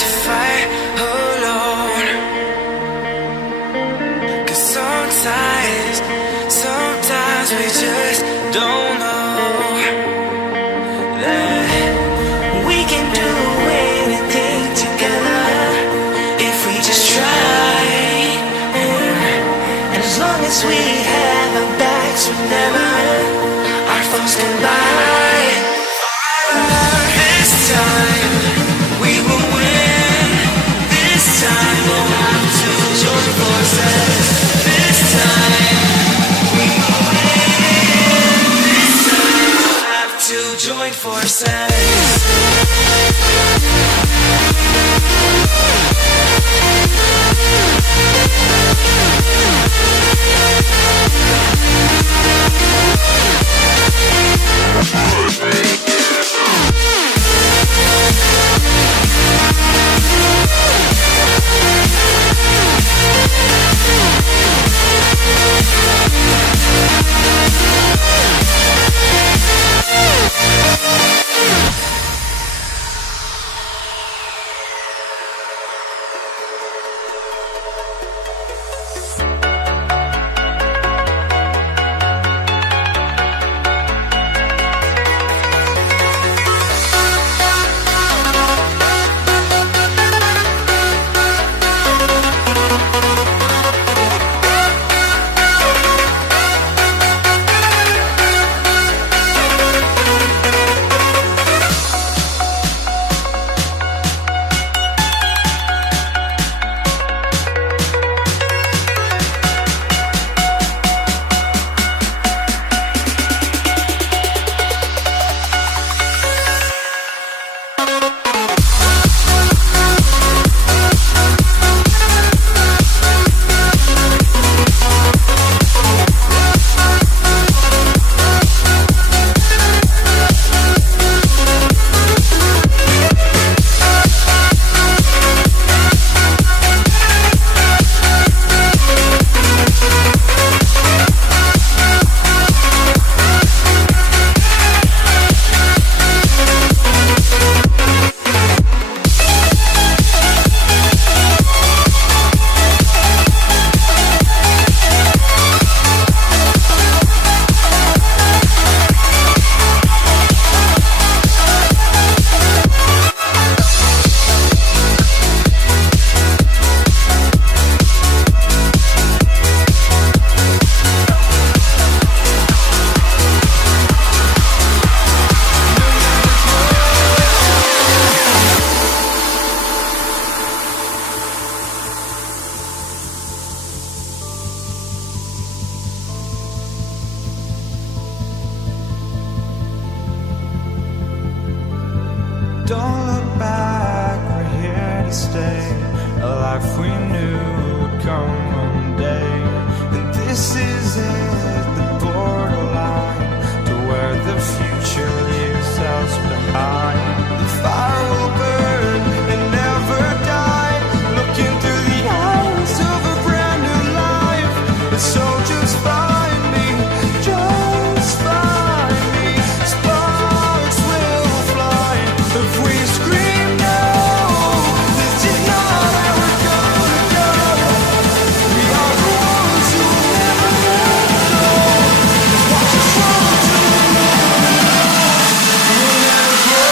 to fight alone. 'Cause sometimes we just don't know that we can do anything together if we just try. And as long as we have our backs, whenever our foes combine, this time we will win. This time we'll have to join forces. This time we will win. This time we'll have to join forces. Don't look back, we're here to stay. A life we knew would come one day. And this is it, the borderline to where the future leaves us behind. The fire will burn and never die, looking through the eyes of a brand new life. And so just find me, just find me. Sparks will fly if we scream no. This is not how we're gonna go. We are the ones who will never let go. Watch us roll to the moon. We'll never go.